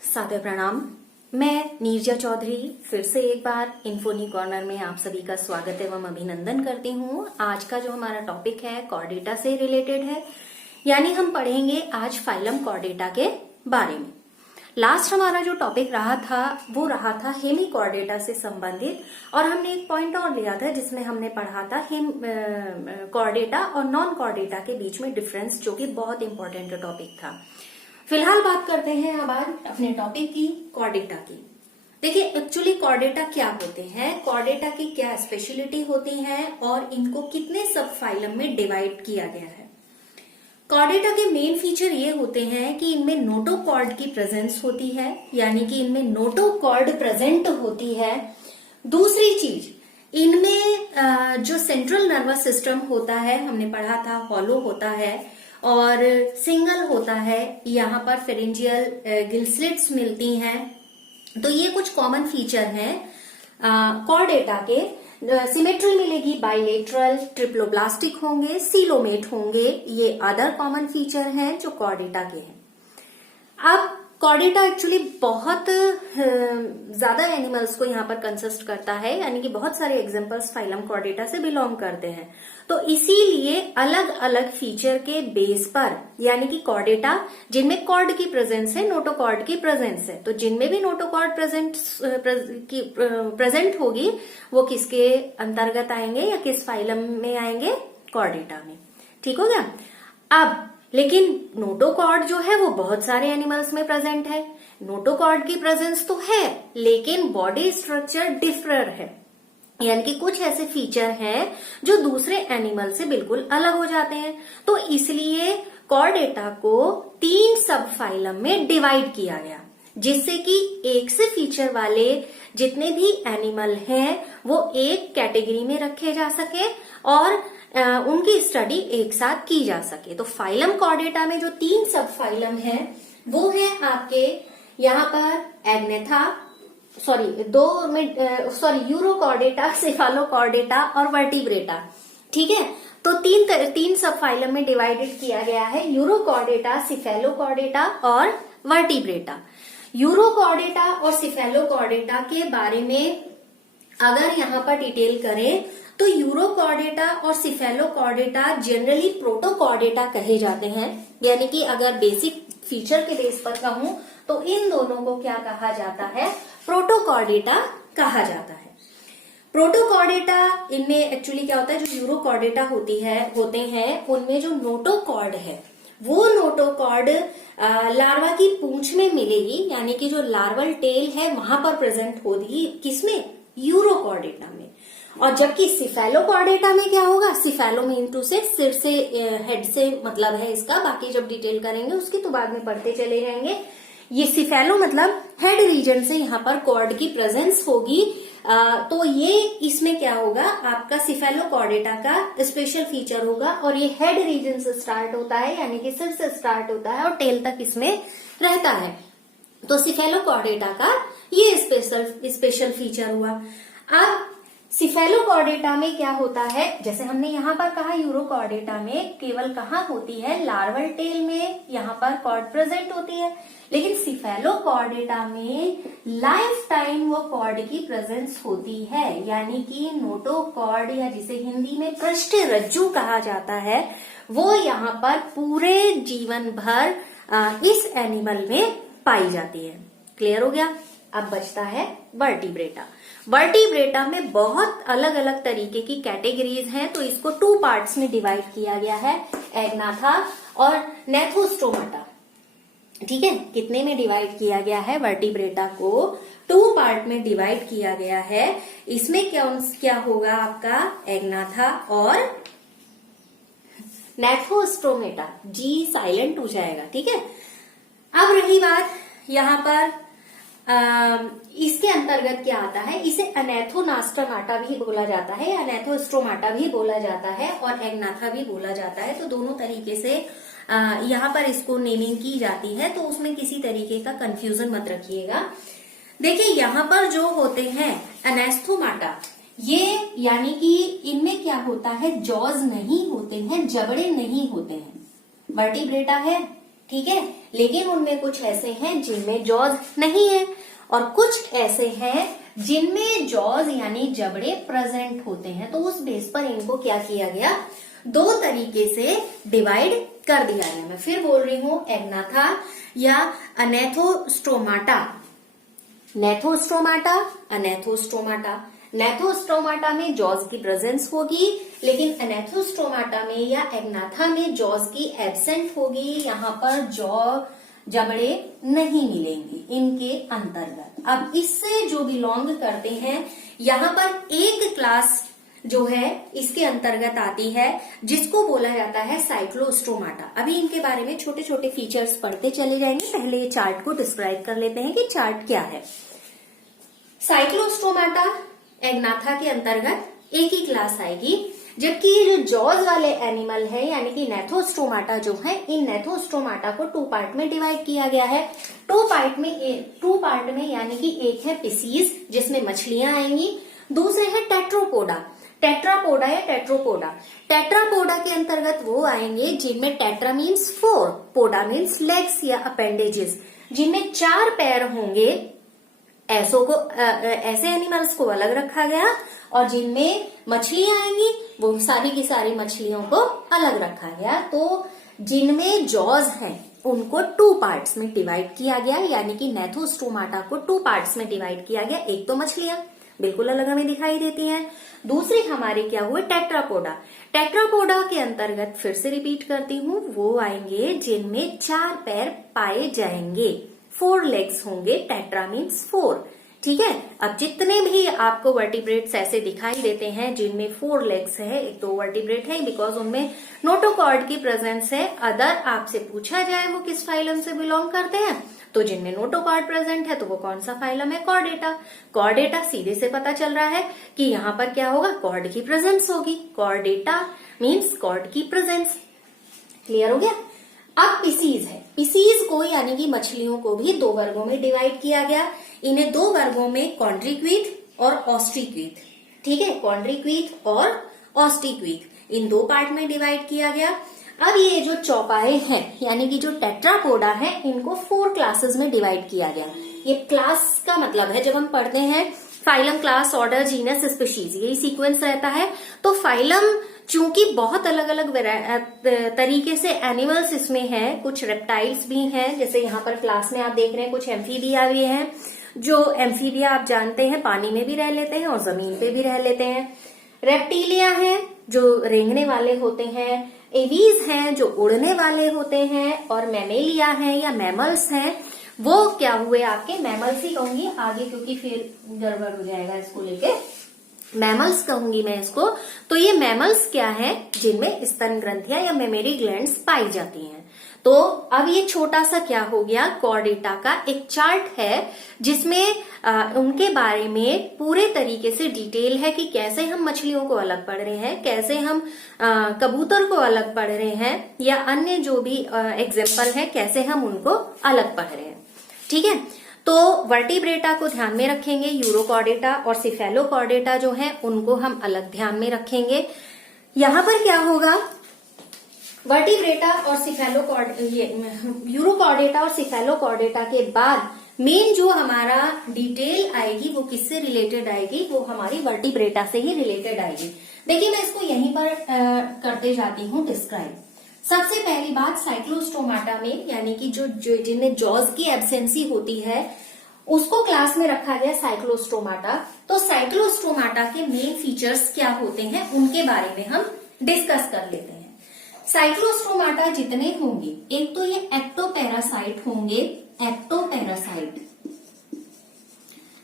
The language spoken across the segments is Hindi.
सादर प्रणाम। मैं नीरजा चौधरी फिर से एक बार इन्फोनी कॉर्नर में आप सभी का स्वागत एवं अभिनंदन करती हूँ। आज का जो हमारा टॉपिक है कॉर्डेटा से रिलेटेड है, यानी हम पढ़ेंगे आज फाइलम कॉर्डेटा के बारे में। लास्ट हमारा जो टॉपिक रहा था वो रहा था हेमी कॉर्डेटा से संबंधित, और हमने एक पॉइंट और लिया था जिसमें हमने पढ़ा था कॉर्डेटा और नॉन कॉर्डेटा के बीच में डिफरेंस, जो कि बहुत इंपॉर्टेंट टॉपिक था। फिलहाल बात करते हैं अब आज अपने टॉपिक की, कॉर्डेटा की। देखिए एक्चुअली कॉर्डेटा क्या होते हैं, कॉर्डेटा की क्या स्पेशलिटी होती है और इनको कितने सब फाइलम में डिवाइड किया गया है। कॉर्डेटा के मेन फीचर ये होते हैं कि इनमें नोटोकॉर्ड की प्रेजेंस होती है, यानी कि इनमें नोटोकॉर्ड प्रेजेंट होती है। दूसरी चीज, इनमें जो सेंट्रल नर्वस सिस्टम होता है, हमने पढ़ा था हॉलो होता है और सिंगल होता है। यहाँ पर फेरेंजियल गिलस्लिट्स मिलती हैं। तो ये कुछ कॉमन फीचर हैं कॉर्डेटा के। सिमेट्री मिलेगी, बाइलेटरल, ट्रिप्लोब्लास्टिक होंगे, सीलोमेट होंगे, ये अदर कॉमन फीचर हैं जो कॉर्डेटा के हैं। अब कॉर्डेटा एक्चुअली बहुत ज्यादा एनिमल्स को यहाँ पर कंसिस्ट करता है, यानी कि बहुत सारे एग्जांपल्स फाइलम कॉर्डेटा से बिलोंग करते हैं। तो इसीलिए अलग अलग फीचर के बेस पर, यानी कि कॉर्डेटा जिनमें कॉर्ड की प्रेजेंस है, नोटोकॉर्ड की प्रेजेंस है, तो जिनमें भी नोटोकॉर्ड प्रेजेंट होगी वो किसके अंतर्गत आएंगे या किस फाइलम में आएंगे, कॉर्डेटा में। ठीक हो गया। अब लेकिन नोटोकॉर्ड जो है वो बहुत सारे एनिमल्स में प्रेजेंट है। नोटोकॉर्ड की प्रेजेंस तो है लेकिन बॉडी स्ट्रक्चर डिफर है, यानी कि कुछ ऐसे फीचर हैं जो दूसरे एनिमल से बिल्कुल अलग हो जाते हैं। तो इसलिए कॉर्डेटा को 3 सब फाइलम में डिवाइड किया गया, जिससे कि एक से फीचर वाले जितने भी एनिमल हैं वो एक कैटेगरी में रखे जा सके और उनकी स्टडी एक साथ की जा सके। तो फाइलम कॉर्डेटा में जो 3 सब फाइलम है वो है आपके यहाँ पर एग्नेथा, यूरोकॉर्डेटा, सेफालोकॉर्डेटा और वर्टिब्रेटा। ठीक है, तो तीन सब फाइलम में डिवाइडेड किया गया है, यूरोकॉर्डेटा, सिफेलोकॉर्डेटा और वर्टिब्रेटा। यूरोकॉर्डेटा और सिफेलोकॉर्डेटा के बारे में अगर यहाँ पर डिटेल करें तो यूरोकॉर्डेटा और सिफेलोकॉर्डेटा जनरली प्रोटोकॉर्डेटा कहे जाते हैं, यानी कि अगर बेसिक फीचर के बेस पर कहूं तो इन दोनों को क्या कहा जाता है, प्रोटोकॉर्डेटा कहा जाता है। प्रोटोकॉर्डेटा इनमें एक्चुअली क्या होता है, जो यूरोकॉर्डेटा होते हैं उनमें जो नोटोकॉर्ड है वो नोटोकॉर्ड लार्वा की पूंछ में मिलेगी, यानी कि जो लार्वल टेल है वहां पर प्रेजेंट होगी, किसमें, यूरोकॉर्डेटा में। और जबकि सिफेलोकॉर्डेटा में क्या होगा, सिफेलो मीन टू से सिर से, हेड से मतलब है इसका, बाकी जब डिटेल करेंगे उसकी तो बाद में पढ़ते चले जाएंगे। ये सिफेलो मतलब हेड रीजन से यहाँ पर कॉर्ड की प्रेजेंस होगी। तो ये इसमें क्या होगा, आपका सिफेलोकॉर्डेटा का स्पेशल फीचर होगा और ये हेड रीजन से स्टार्ट होता है, यानी कि सिर से स्टार्ट होता है और टेल तक इसमें रहता है। तो सिफेलोकॉर्डेटा का ये स्पेशल फीचर हुआ। अब सिफेलोकॉर्डेटा में क्या होता है, जैसे हमने यहाँ पर कहा यूरोकॉर्डेटा में केवल कहाँ होती है, लार्वल टेल में यहाँ पर कॉर्ड प्रेजेंट होती है, लेकिन सिफेलोकॉर्डेटा में लाइफ टाइम वो कॉर्ड की प्रेजेंस होती है, यानी कि नोटोकॉर्ड या जिसे हिंदी में पृष्ठ रज्जु कहा जाता है वो यहाँ पर पूरे जीवन भर इस एनिमल में पाई जाती है। क्लियर हो गया। अब बचता है वर्टिब्रेटा। वर्टिब्रेटा में बहुत अलग अलग तरीके की कैटेगरीज हैं, तो इसको 2 पार्ट्स में डिवाइड किया गया है, एग्नाथा और नेथोस्टोमाटा। ठीक है, कितने में डिवाइड किया गया है, वर्टिब्रेटा को 2 पार्ट में डिवाइड किया गया है। इसमें क्या होगा आपका, एग्नाथा और नेथोस्टोमेटा, जी साइलेंट हो जाएगा। ठीक है, अब रही बात यहाँ पर इसके अंतर्गत क्या आता है, इसे अनेथोनास्टमाटा भी बोला जाता है, अनेथोस्टोमाटा भी बोला जाता है और एग्नाथा भी बोला जाता है। तो दोनों तरीके से यहाँ पर इसको नेमिंग की जाती है, तो उसमें किसी तरीके का कंफ्यूजन मत रखिएगा। देखिए यहाँ पर जो होते हैं अनेस्थोमाटा, ये यानी कि इनमें क्या होता है, जॉज नहीं होते हैं, जबड़े नहीं होते हैं। वर्टिब्रेटा है, ठीक है, लेकिन उनमें कुछ ऐसे हैं जिनमें जॉज नहीं है और कुछ ऐसे हैं जिनमें जॉज यानी जबड़े प्रेजेंट होते हैं। तो उस बेस पर इनको क्या किया गया, दो तरीके से डिवाइड कर दिया गया। मैं फिर बोल रही हूं, एग्नाथा या अनेथोस्टोमाटा, नेथोस्टोमाटा, अनेथोस्टोमाटा। नेथोस्टोमाटा में जॉज की प्रेजेंस होगी, लेकिन अनेथोस्टोमाटा में या एग्नाथा में जॉज की एब्सेंट होगी। यहाँ पर जॉ जबड़े नहीं मिलेंगे इनके अंतर्गत। अब इससे जो बिलोंग करते हैं, यहाँ पर एक क्लास जो है इसके अंतर्गत आती है जिसको बोला जाता है साइक्लोस्टोमाटा। अभी इनके बारे में छोटे छोटे फीचर्स पढ़ते चले जाएंगे। पहले ये चार्ट को डिस्क्राइब कर लेते हैं कि चार्ट क्या है। साइक्लोस्टोमाटा एग्नाथा के अंतर्गत एक ही क्लास आएगी, जबकि ये जो जॉज वाले एनिमल है यानी कि नेथोस्टोमाटा जो है, इन नेथोस्टोमाटा को टू पार्ट में डिवाइड किया गया है। टू पार्ट में यानी कि एक है पिसीज जिसमें मछलियां आएंगी, दूसरे है टेट्रोपोडा, टेट्रापोडा या टेट्रोपोडा। टेट्रापोडा के अंतर्गत वो आएंगे जिनमें टेट्रा मीन्स 4, पोडा मीन्स लेग्स या अपेंडेजेस, जिनमें 4 पैर होंगे। ऐसे एनिमल्स को अलग रखा गया, और जिनमें मछलियां आएंगी वो सारी की सारी मछलियों को अलग रखा गया। तो जिनमें जॉज हैं उनको 2 पार्ट्स में डिवाइड किया गया, यानी कि नेथोस्टोमाटा को 2 पार्ट्स में डिवाइड किया गया। एक तो मछलियां बिल्कुल अलग हमें दिखाई देती हैं, दूसरी हमारे क्या हुए, टेट्रापोडा। टेट्रापोडा के अंतर्गत फिर से रिपीट करती हूँ, वो आएंगे जिनमें 4 पैर पाए जाएंगे, 4 लेग्स होंगे, टेट्रा मीन्स 4। ठीक है, अब जितने भी आपको वर्टिब्रेट्स ऐसे दिखाई देते हैं जिनमें 4 लेग्स है, एक तो वर्टिब्रेट है बिकॉज उनमें नोटोकॉर्ड की प्रेजेंस है। अदर आपसे पूछा जाए वो किस फाइलम से बिलोंग करते हैं, तो जिनमें नोटोकॉर्ड प्रेजेंट है तो वो कौन सा फाइलम है, कॉर्डेटा। कॉर्डेटा सीधे से पता चल रहा है कि यहाँ पर क्या होगा, कॉर्ड की प्रेजेंस होगी। कॉर्डेटा मीन्स कॉर्ड की प्रेजेंस। क्लियर हो गया। अब पिसीज है, पिसीज को यानी कि मछलियों को भी 2 वर्गों में डिवाइड किया गया। इन्हें 2 वर्गों में कॉन्ड्रिक्वीथ और ऑस्ट्रिक्वीथ, ठीक है, कॉन्ड्रिक्वीथ और ऑस्ट्रिक्वीथ, इन 2 पार्ट में डिवाइड किया गया। अब ये जो चौपाए हैं यानी कि जो टेट्रापोडा है, इनको 4 क्लासेस में डिवाइड किया गया। ये क्लास का मतलब है, जब हम पढ़ते हैं phylum, class, order, genus, species, यही सीक्वेंस रहता है। तो फाइलम चूंकि बहुत अलग अलग तरीके से एनिमल्स इसमें हैं, कुछ रेप्टाइल्स भी हैं, जैसे यहाँ पर क्लास में आप देख रहे हैं कुछ एम्फीबिया भी हैं। जो एम्फीबिया आप जानते हैं पानी में भी रह लेते हैं और जमीन पे भी रह लेते हैं। रेप्टिलिया हैं जो रेंगने वाले होते हैं, एवीज हैं जो उड़ने वाले होते हैं, और मैमेलिया हैं या मैमल्स हैं, वो क्या हुए आपके, मैमल्स ही कहूंगी आगे क्योंकि फिर गड़बड़ हो जाएगा इसको लेके, मैमल्स कहूंगी मैं इसको। तो ये मैमल्स क्या है, जिनमें स्तन ग्रंथियां या मेमरी ग्लैंड्स पाई जाती हैं। तो अब ये छोटा सा क्या हो गया, कॉर्डेटा का एक चार्ट है जिसमें उनके बारे में पूरे तरीके से डिटेल है कि कैसे हम मछलियों को अलग पढ़ रहे हैं, कैसे हम कबूतर को अलग पढ़ रहे हैं, या अन्य जो भी एग्जाम्पल है कैसे हम उनको अलग पढ़ रहे हैं। ठीक है, तो वर्टिब्रेटा को ध्यान में रखेंगे, यूरोकॉर्डेटा और सिफेलोकॉर्डेटा जो है उनको हम अलग ध्यान में रखेंगे। यहाँ पर क्या होगा, वर्टिब्रेटा और यूरोकॉर्डेटा और सिफेलोकॉर्डेटा के बाद मेन जो हमारा डिटेल आएगी वो किससे रिलेटेड आएगी, वो हमारी वर्टिब्रेटा से ही रिलेटेड आएगी। देखिए मैं इसको यहीं पर करते जाती हूँ डिस्क्राइब। सबसे पहली बात, साइक्लोस्टोमाटा में यानी कि जो जिनमें जॉज की एब्सेंसी होती है उसको क्लास में रखा गया साइक्लोस्टोमाटा। तो साइक्लोस्टोमाटा के मेन फीचर्स क्या होते हैं उनके बारे में हम डिस्कस कर लेते हैं। साइक्लोस्टोमाटा जितने होंगे, एक तो ये एक्टोपैरासाइट होंगे,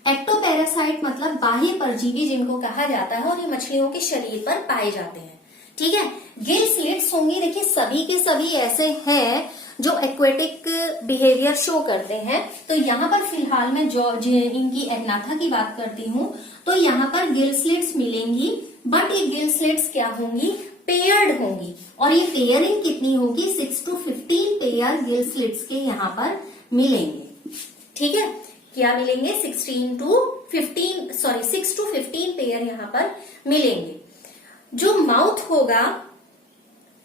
एक्टोपैरासाइट मतलब बाह्य परजीवी जिनको कहा जाता है, और ये मछलियों के शरीर पर पाए जाते हैं। ठीक है, गिल स्लिट्स होंगी। देखिए सभी के सभी ऐसे हैं जो एक्वेटिक बिहेवियर शो करते हैं। तो यहाँ पर फिलहाल मैं जो इनकी एग्नाथा की बात करती हूँ, तो यहाँ पर गिल स्लिट्स मिलेंगी, बट ये गिल स्लिट्स क्या होंगी, पेयर्ड होंगी। और ये पेयरिंग कितनी होगी, 6 to 15 पेयर गिल स्लिट्स के यहाँ पर मिलेंगे। ठीक है, क्या मिलेंगे, 6 to 15 पेयर यहाँ पर मिलेंगे। जो माउथ होगा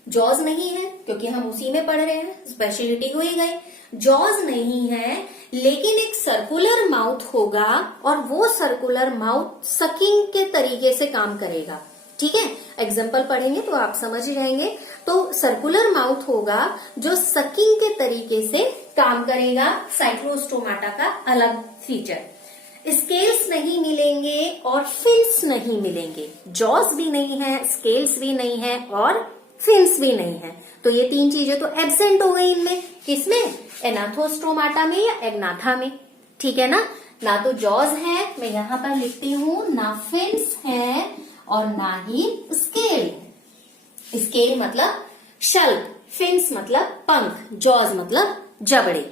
जॉज नहीं है क्योंकि हम उसी में पढ़ रहे हैं, स्पेशलिटी हो ही गई। जॉज नहीं है लेकिन एक सर्कुलर माउथ होगा और वो सर्कुलर माउथ सकिंग के तरीके से काम करेगा। ठीक है, एग्जाम्पल पढ़ेंगे तो आप समझ जाएंगे। तो सर्कुलर माउथ होगा जो सकिंग के तरीके से काम करेगा, साइक्लोस्टोमाटा का अलग फीचर। स्केल्स नहीं मिलेंगे और फिन्स नहीं मिलेंगे, जॉज भी नहीं है, स्केल्स भी नहीं है और फिन्स भी नहीं है। तो ये तीन चीजें तो एब्सेंट हो गई इनमें। किसमें? एनाथोस्टोमाटा में या एग्नाथा में। ठीक है ना तो जॉज है, मैं यहां पर लिखती हूं, ना फिन्स है और ना ही स्केल। स्केल मतलब शल्क, फिन्स मतलब पंख, जॉज मतलब जबड़े।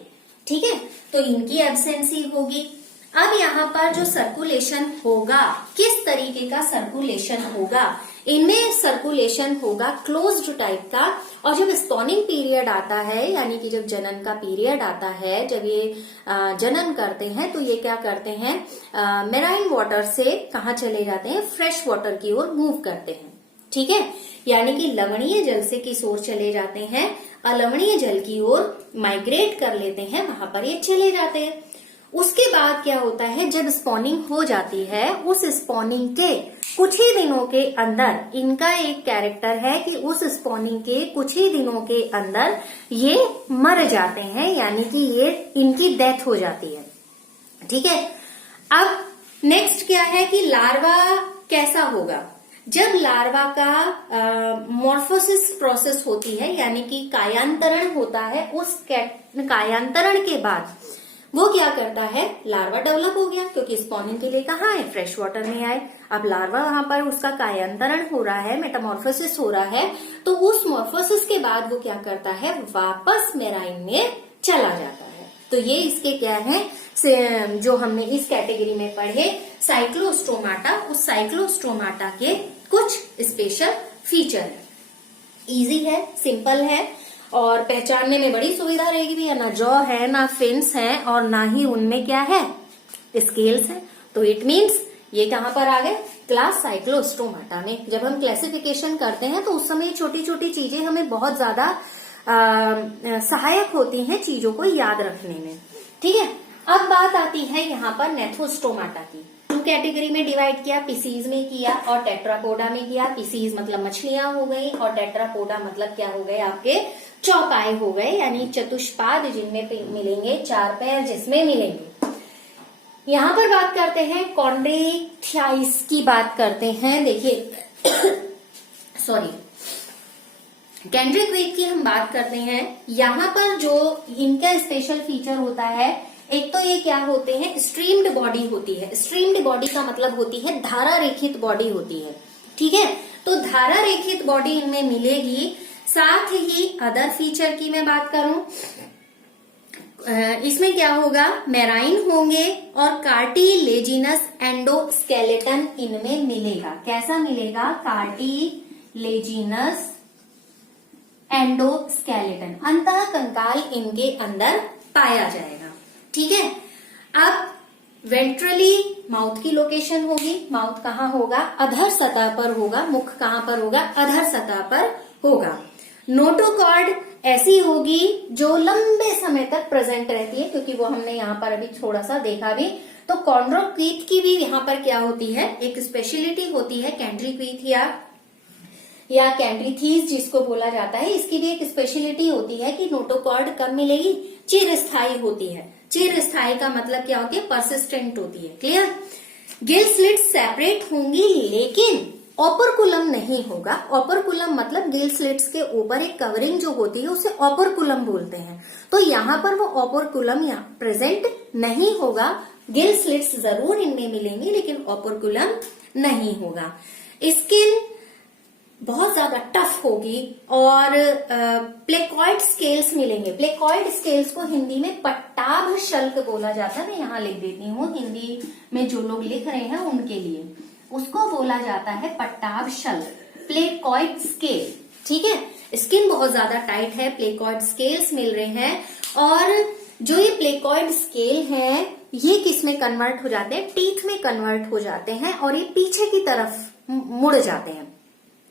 ठीक है, तो इनकी एब्सेंसी होगी। अब यहाँ पर जो सर्कुलेशन होगा, किस तरीके का सर्कुलेशन होगा? इनमें सर्कुलेशन होगा क्लोज्ड टाइप का। और जब स्पॉनिंग पीरियड आता है, यानी कि जब जनन का पीरियड आता है, जब ये जनन करते हैं तो ये क्या करते हैं, मेराइन वाटर से कहाँ चले जाते हैं, फ्रेश वाटर की ओर मूव करते हैं। ठीक है, यानी कि लवणीय जल से किस ओर चले जाते हैं, अलवणीय जल की ओर माइग्रेट कर लेते हैं, वहां पर ये चले जाते हैं। उसके बाद क्या होता है, जब स्पॉनिंग हो जाती है, उस स्पॉनिंग के कुछ ही दिनों के अंदर, इनका एक कैरेक्टर है कि उस स्पॉनिंग के कुछ ही दिनों के अंदर ये मर जाते हैं, यानी कि ये इनकी डेथ हो जाती है। ठीक है, अब नेक्स्ट क्या है कि लार्वा कैसा होगा? जब लार्वा का मॉर्फोसिस प्रोसेस होती है, यानी कि कायांतरण होता है, उस कायांतरण के बाद वो क्या करता है, लार्वा डेवलप हो गया, क्योंकि स्पॉनिंग के लिए कहाँ है, फ्रेश वाटर में आए। अब लार्वा वहां पर उसका कायांतरण हो रहा है, मेटामॉर्फोसिस हो रहा है, तो उस मॉर्फोसिस के बाद वो क्या करता है, वापस मेराइन में चला जाता है। तो ये इसके क्या है, जो हमने इस कैटेगरी में पढ़े साइक्लोस्टोमाटा, उस साइक्लोस्टोमाटा के कुछ स्पेशल फीचर है। इजी है, सिंपल है और पहचानने में बड़ी सुविधा रहेगी भैया। ना जॉ है, ना फिन्स है और ना ही उनमें क्या है, स्केल्स है। तो इट मीन्स ये कहां पर आ गए, क्लास साइक्लोस्टोमाटा में। जब हम क्लासिफिकेशन करते हैं तो उस समय छोटी छोटी चीजें हमें बहुत ज्यादा सहायक होती हैं चीजों को याद रखने में। ठीक है, अब बात आती है यहाँ पर नेथोस्टोमाटा की। टू कैटेगरी में डिवाइड किया, पीसीज में किया और टेट्रापोडा में किया। पीसीज मतलब मछलियां हो गई और टेट्रापोडा मतलब क्या हो गए, आपके चौपाए हो गए, यानी चतुष्पाद जिनमें मिलेंगे, चार पैर जिसमें मिलेंगे। यहां पर बात करते हैं कॉन्ड्रिक्थियाइस की बात करते हैं। देखिए सॉरी, कैंड्रिक्विक की हम बात करते हैं। यहाँ पर जो इनका स्पेशल फीचर होता है, एक तो ये क्या होते हैं, स्ट्रीम्ड बॉडी होती है। स्ट्रीम्ड बॉडी का मतलब होती है धारा रेखित बॉडी होती है। ठीक है, तो धारा रेखित बॉडी इनमें मिलेगी। साथ ही अदर फीचर की मैं बात करूं, इसमें क्या होगा, मेराइन होंगे और कार्टिलेजिनस एंडोस्केलेटन इनमें मिलेगा। कैसा मिलेगा, कार्टिलेजिनस एंडोस्केलेटन, अंतः कंकाल इनके अंदर पाया जाएगा। ठीक है, अब वेंट्रली माउथ की लोकेशन होगी। माउथ कहाँ होगा, अधर सतह पर होगा। मुख कहाँ पर होगा, अधर सतह पर होगा। नोटोकॉर्ड ऐसी होगी जो लंबे समय तक प्रेजेंट रहती है, क्योंकि वो हमने यहाँ पर अभी थोड़ा सा देखा भी। तो कॉन्ड्रोक्वीथ की भी यहाँ पर क्या होती है, एक स्पेशलिटी होती है। कैंड्रिक्वीथिया या कैंड्रिथीज जिसको बोला जाता है, इसकी भी एक स्पेशलिटी होती है कि नोटोकॉर्ड कब मिलेगी, चिरस्थायी होती है। चिरस्थायी का मतलब क्या होती है, परसिस्टेंट होती है। क्लियर। गिल स्लिट्स सेपरेट होंगी लेकिन ऑपरकुलम नहीं होगा। ऑपरकुलम मतलब गिल स्लिट्स के ऊपर एक कवरिंग जो होती है उसे ऑपरकुलम बोलते हैं। तो यहाँ पर वो ऑपरकुलम यहाँ प्रेजेंट नहीं होगा। गिल स्लिट्स जरूर इनमें मिलेंगी लेकिन ऑपरकुलम नहीं होगा। स्किन बहुत ज्यादा टफ होगी और प्लेकॉइड स्केल्स मिलेंगे। प्लेकॉइड स्केल्स को हिंदी में पट्टाभ शल्क बोला जाता है। मैं यहाँ लिख देती हूँ, हिंदी में जो लोग लिख रहे हैं उनके लिए उसको बोला जाता है पट्टाभ शल्क, प्लेकॉइड स्केल। ठीक है, स्किन बहुत ज्यादा टाइट है, प्लेकॉइड स्केल्स मिल रहे हैं। और जो ये प्लेकॉइड स्केल है ये किस में कन्वर्ट हो जाते हैं, टीथ में कन्वर्ट हो जाते हैं और ये पीछे की तरफ मुड़ जाते हैं।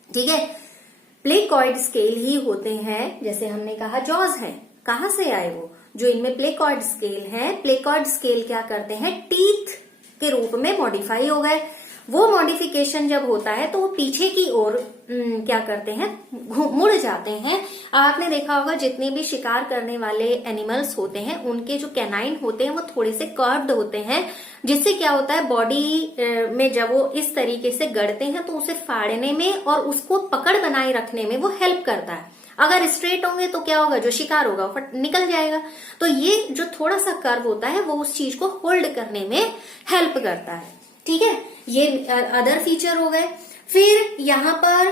ठीक है, प्लेकॉइड स्केल ही होते हैं। जैसे हमने कहा जॉज हैं, कहाँ से आए वो, जो इनमें प्लेकॉइड स्केल है। प्लेकॉइड स्केल क्या करते हैं, टीथ के रूप में मॉडिफाई हो गए। वो मॉडिफिकेशन जब होता है तो वो पीछे की ओर क्या करते हैं, मुड़ जाते हैं। आपने देखा होगा जितने भी शिकार करने वाले एनिमल्स होते हैं उनके जो कैनाइन होते हैं वो थोड़े से कर्व्ड होते हैं, जिससे क्या होता है बॉडी में जब वो इस तरीके से गड़ते हैं तो उसे फाड़ने में और उसको पकड़ बनाए रखने में वो हेल्प करता है। अगर स्ट्रेट होंगे तो क्या होगा, जो शिकार होगा वो निकल जाएगा। तो ये जो थोड़ा सा कर्व होता है वो उस चीज को होल्ड करने में हेल्प करता है। ठीक है, ये अदर फीचर हो गए। फिर यहाँ पर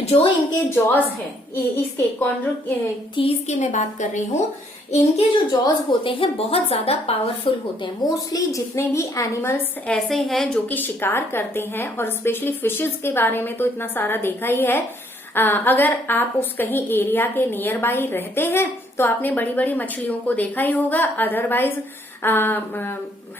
जो इनके जॉज हैं, इसके कॉन्ड्रोथीज की मैं बात कर रही हूँ, इनके जो जॉज होते हैं बहुत ज्यादा पावरफुल होते हैं। मोस्टली जितने भी एनिमल्स ऐसे हैं जो कि शिकार करते हैं, और स्पेशली फिशेस के बारे में तो इतना सारा देखा ही है। अगर आप उस कहीं एरिया के नियर बाई रहते हैं तो आपने बड़ी बड़ी मछलियों को देखा ही होगा। अदरवाइज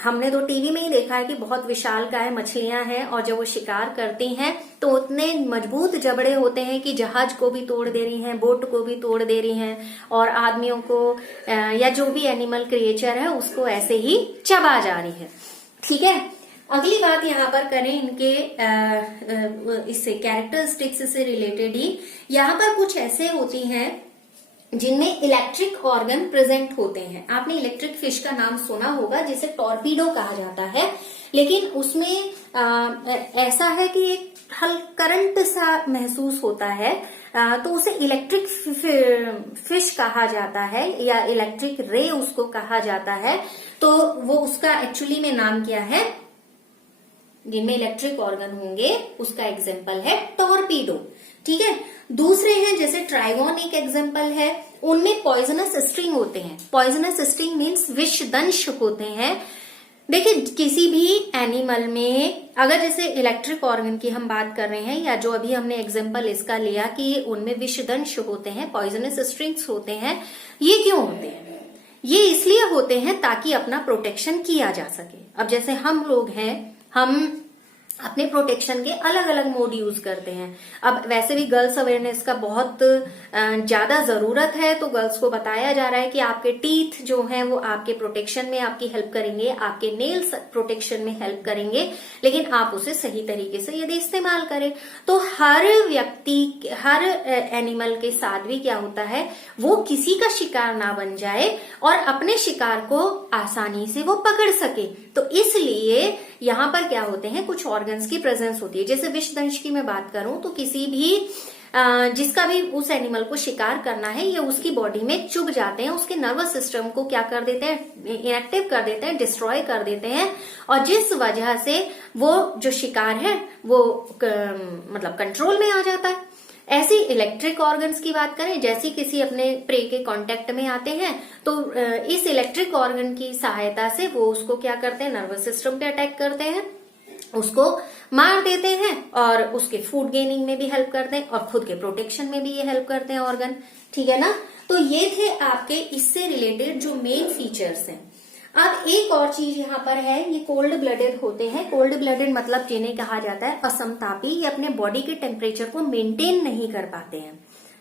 हमने तो टीवी में ही देखा है कि बहुत विशालकाय मछलियां हैं और जब वो शिकार करती हैं तो उतने मजबूत जबड़े होते हैं कि जहाज को भी तोड़ दे रही हैं, बोट को भी तोड़ दे रही हैं, और आदमियों को या जो भी एनिमल क्रिएचर है उसको ऐसे ही चबा जा रही है। ठीक है, अगली बात यहाँ पर करें इनके इससे कैरेक्टरिस्टिक्स से रिलेटेड ही, यहाँ पर कुछ ऐसे होती हैं जिनमें इलेक्ट्रिक ऑर्गन प्रेजेंट होते हैं। आपने इलेक्ट्रिक फिश का नाम सुना होगा जिसे टॉर्पीडो कहा जाता है, लेकिन उसमें ऐसा है कि एक करंट सा महसूस होता है, तो उसे इलेक्ट्रिक फिश कहा जाता है या इलेक्ट्रिक रे उसको कहा जाता है। तो वो उसका एक्चुअली में नाम क्या है, जिनमें इलेक्ट्रिक ऑर्गन होंगे उसका एग्जाम्पल है टॉर्पीडो। ठीक है, दूसरे हैं जैसे ट्राइगोन एक एग्जाम्पल है, उनमें पॉइजनस स्टिंग होते हैं। पॉइजनस स्टिंग मीन्स विषदंश होते हैं। देखिए किसी भी एनिमल में अगर जैसे इलेक्ट्रिक ऑर्गन की हम बात कर रहे हैं, या जो अभी हमने एग्जाम्पल इसका लिया कि उनमें विषदंश होते हैं, पॉइजनस स्ट्रिंग्स होते हैं, ये क्यों होते हैं? ये इसलिए होते हैं ताकि अपना प्रोटेक्शन किया जा सके। अब जैसे हम लोग हैं, हम अपने प्रोटेक्शन के अलग अलग मोड यूज करते हैं। अब वैसे भी गर्ल्स अवेयरनेस का बहुत ज्यादा जरूरत है, तो गर्ल्स को बताया जा रहा है कि आपके टीथ जो हैं वो आपके प्रोटेक्शन में आपकी हेल्प करेंगे, आपके नेल्स प्रोटेक्शन में हेल्प करेंगे, लेकिन आप उसे सही तरीके से यदि इस्तेमाल करें। तो हर व्यक्ति, हर एनिमल के साथ भी क्या होता है, वो किसी का शिकार ना बन जाए और अपने शिकार को आसानी से वो पकड़ सके। तो इसलिए यहाँ पर क्या होते हैं, कुछ ऑर्गन्स की प्रेजेंस होती है। जैसे विषदंश की मैं बात करूं तो किसी भी जिसका भी उस एनिमल को शिकार करना है, ये उसकी बॉडी में चुभ जाते हैं, उसके नर्वस सिस्टम को क्या कर देते हैं, इनएक्टिव कर देते हैं, डिस्ट्रॉय कर देते हैं, और जिस वजह से वो जो शिकार है वो मतलब कंट्रोल में आ जाता है। ऐसी इलेक्ट्रिक ऑर्गन्स की बात करें, जैसे किसी अपने प्रे के कांटेक्ट में आते हैं तो इस इलेक्ट्रिक ऑर्गन की सहायता से वो उसको क्या करते हैं, नर्वस सिस्टम पे अटैक करते हैं, उसको मार देते हैं, और उसके फूड गेनिंग में भी हेल्प करते हैं और खुद के प्रोटेक्शन में भी ये हेल्प करते हैं ऑर्गन। ठीक है ना, तो ये थे आपके इससे रिलेटेड जो मेन फीचर्स हैं। अब एक और चीज यहाँ पर है, ये कोल्ड ब्लडेड होते हैं। कोल्ड ब्लडेड मतलब जिन्हें कहा जाता है असमतापी, ये अपने बॉडी के टेम्परेचर को मेंटेन नहीं कर पाते हैं।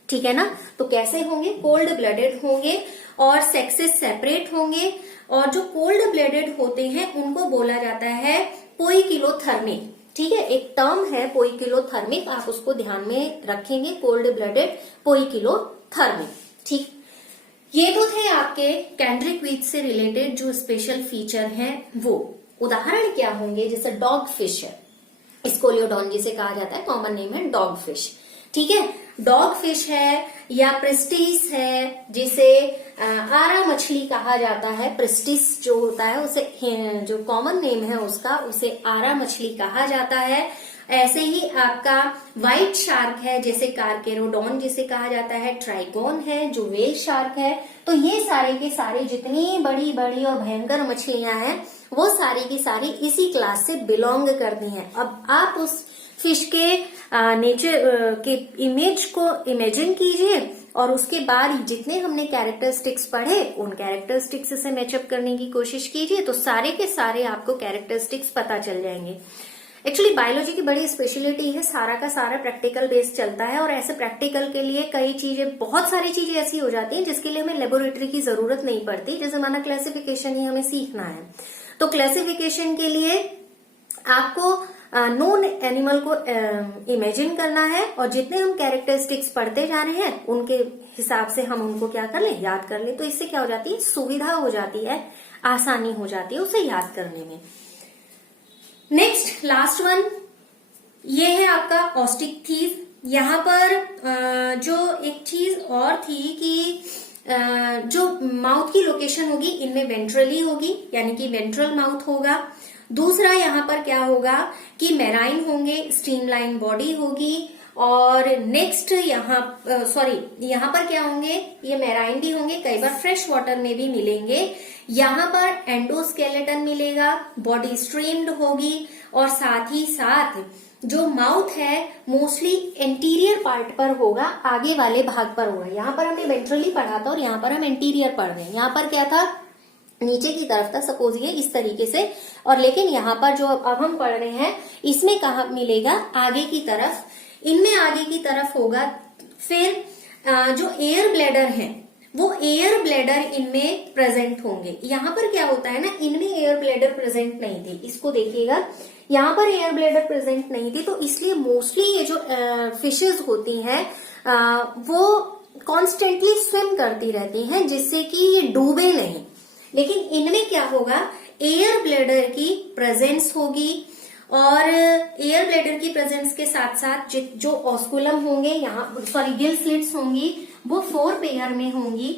ठीक है ना, तो कैसे होंगे, कोल्ड ब्लडेड होंगे और सेक्सेस सेपरेट होंगे, और जो कोल्ड ब्लडेड होते हैं उनको बोला जाता है पोइकिलोथर्मिक। ठीक है, एक टर्म है पोइकिलोथर्मिक, आप उसको ध्यान में रखेंगे, कोल्ड ब्लडेड पोइकिलोथर्मिक। ठीक, ये तो थे आपके कैंड्रिक वीच से रिलेटेड जो स्पेशल फीचर हैं वो। उदाहरण क्या होंगे, जैसे डॉग फिश है, स्कोलियोडॉन जिसे कहा जाता है, कॉमन नेम है डॉग फिश। ठीक है, डॉग फिश है, या प्रिस्टिस है जिसे आरा मछली कहा जाता है। प्रिस्टिस जो होता है उसे, जो कॉमन नेम है उसका, उसे आरा मछली कहा जाता है। ऐसे ही आपका व्हाइट शार्क है, जैसे कार्केरोडॉन जिसे कहा जाता है, ट्राइगोन है जो वेल शार्क है। तो ये सारे के सारे जितनी बड़ी बड़ी और भयंकर मछलियां हैं वो सारी की सारी इसी क्लास से बिलोंग करती हैं। अब आप उस फिश के नेचर के इमेज को इमेजिन कीजिए, और उसके बाद जितने हमने कैरेक्टरिस्टिक्स पढ़े उन कैरेक्टरिस्टिक्स से मैचअप करने की कोशिश कीजिए, तो सारे के सारे आपको कैरेक्टरिस्टिक्स पता चल जाएंगे। एक्चुअली बायोलॉजी की बड़ी स्पेशलिटी है, सारा का सारा प्रैक्टिकल बेस चलता है और ऐसे प्रैक्टिकल के लिए कई चीजें, बहुत सारी चीजें ऐसी हो जाती हैं जिसके लिए हमें लेबोरेटरी की जरूरत नहीं पड़ती। जैसे माना क्लासिफिकेशन ही हमें सीखना है, तो क्लासिफिकेशन के लिए आपको नोन एनिमल को इमेजिन करना है और जितने हम कैरेक्टरिस्टिक्स पढ़ते जा रहे हैं उनके हिसाब से हम उनको क्या कर लें, याद कर लें। तो इससे क्या हो जाती है, सुविधा हो जाती है, आसानी हो जाती है उसे याद करने में। नेक्स्ट लास्ट वन, ये है आपका ऑस्टिक थीज। यहाँ पर जो एक चीज और थी कि जो माउथ की लोकेशन होगी इनमें वेंट्रली होगी, यानी कि वेंट्रल माउथ होगा। दूसरा यहाँ पर क्या होगा कि मेराइन होंगे, स्ट्रीमलाइन बॉडी होगी। और नेक्स्ट यहाँ पर क्या होंगे, ये मेराइन भी होंगे, कई बार फ्रेश वाटर में भी मिलेंगे। यहाँ पर एंडोस्केलेटन मिलेगा, बॉडी स्ट्रीम्ड होगी और साथ ही साथ जो माउथ है मोस्टली एंटीरियर पार्ट पर होगा, आगे वाले भाग पर होगा। यहाँ पर हमने वेंट्रली पढ़ा था और यहाँ पर हम एंटीरियर पढ़ रहे हैं। यहाँ पर क्या था, नीचे की तरफ था, सपोज ये इस तरीके से, और लेकिन यहाँ पर जो अब हम पढ़ रहे हैं इसमें कहाँ मिलेगा, आगे की तरफ, इनमें आगे की तरफ होगा। फिर जो एयर ब्लैडर है वो एयर ब्लैडर इनमें प्रेजेंट होंगे। यहाँ पर क्या होता है ना, इनमें एयर ब्लैडर प्रेजेंट नहीं थी, इसको देखिएगा, यहाँ पर एयर ब्लैडर प्रेजेंट नहीं थी, तो इसलिए मोस्टली ये जो फिशेज होती हैं वो कॉन्स्टेंटली स्विम करती रहती हैं जिससे कि ये डूबे नहीं। लेकिन इनमें क्या होगा, एयर ब्लैडर की प्रेजेंस होगी और एयर ब्लैडर की प्रेजेंस के साथ साथ जो ऑस्कुलम होंगे, यहाँ गिल स्लिट्स होंगी, वो 4 पेयर में होंगी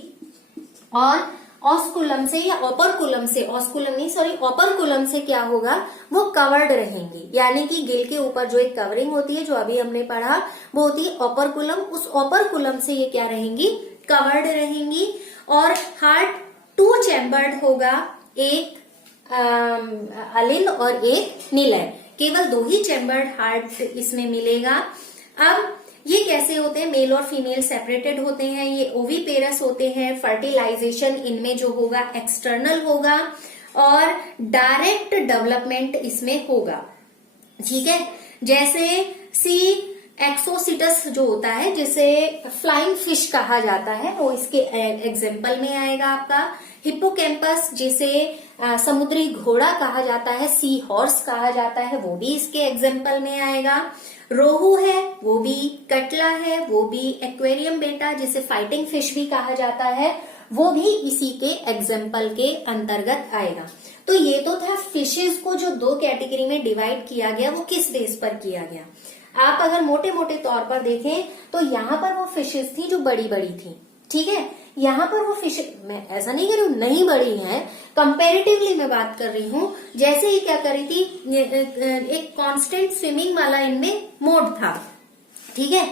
और ऑस्कुलम से या ऑपरकुलम से, ऑपरकुलम से क्या होगा, वो कवर्ड रहेंगी। यानी कि गिल के ऊपर जो एक कवरिंग होती है, जो अभी हमने पढ़ा, वो होती है ऑपरकुलम। उस ऑपरकुलम से ये क्या रहेंगी, कवर्ड रहेंगी। और हार्ट 2 चैम्बर्ड होगा, एक अलिन और एक नीलय, केवल 2 ही चैम्बर्ड हार्ट इसमें मिलेगा। अब ये कैसे होते हैं, मेल और फीमेल सेपरेटेड होते हैं, ये ओवीपेरस होते हैं। फर्टिलाइजेशन इनमें जो होगा एक्सटर्नल होगा और डायरेक्ट डेवलपमेंट इसमें होगा। ठीक है, जैसे सी एक्सोसिटस जो होता है, जिसे फ्लाइंग फिश कहा जाता है, वो इसके एग्जाम्पल में आएगा आपका। हिप्पोकैम्पस जिसे समुद्री घोड़ा कहा जाता है, सी हॉर्स कहा जाता है, वो भी इसके एग्जाम्पल में आएगा। रोहू है वो भी, कटला है वो भी, एक्वेरियम बेटा जिसे फाइटिंग फिश भी कहा जाता है वो भी इसी के एग्जाम्पल के अंतर्गत आएगा। तो ये तो था फिशेज को जो 2 कैटेगरी में डिवाइड किया गया, वो किस बेस पर किया गया। आप अगर मोटे मोटे तौर पर देखें तो यहाँ पर वो फिशेज थी जो बड़ी बड़ी थी, ठीक है। यहाँ पर वो फिश, मैं ऐसा नहीं कर रही हूँ नहीं बड़ी हैं, कंपैरेटिवली मैं बात कर रही हूँ। जैसे ही क्या करी थी, एक कांस्टेंट स्विमिंग वाला इनमें मोड था, ठीक है।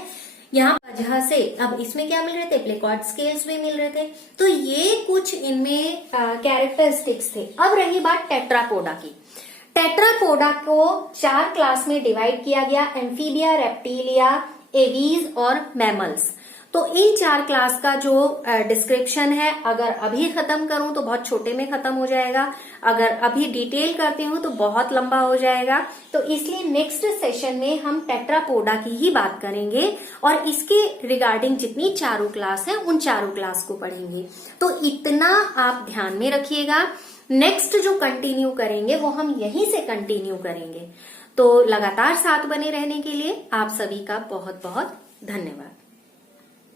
यहाँ वजह से अब इसमें क्या मिल रहे थे, प्लेकॉर्ड स्केल्स भी मिल रहे थे। तो ये कुछ इनमें कैरेक्टरिस्टिक्स थे। अब रही बात टेट्रापोडा की। टेट्रापोडा को 4 क्लास में डिवाइड किया गया, एम्फीबिया, रेप्टिलिया, एवीज और मैमल्स। तो इन 4 क्लास का जो डिस्क्रिप्शन है, अगर अभी खत्म करूं तो बहुत छोटे में खत्म हो जाएगा, अगर अभी डिटेल करती हूं तो बहुत लंबा हो जाएगा। तो इसलिए नेक्स्ट सेशन में हम टेट्रापोडा की ही बात करेंगे और इसके रिगार्डिंग जितनी 4 क्लास है उन 4 क्लास को पढ़ेंगे। तो इतना आप ध्यान में रखिएगा। नेक्स्ट जो कंटिन्यू करेंगे वो हम यहीं से कंटिन्यू करेंगे। तो लगातार साथ बने रहने के लिए आप सभी का बहुत बहुत धन्यवाद।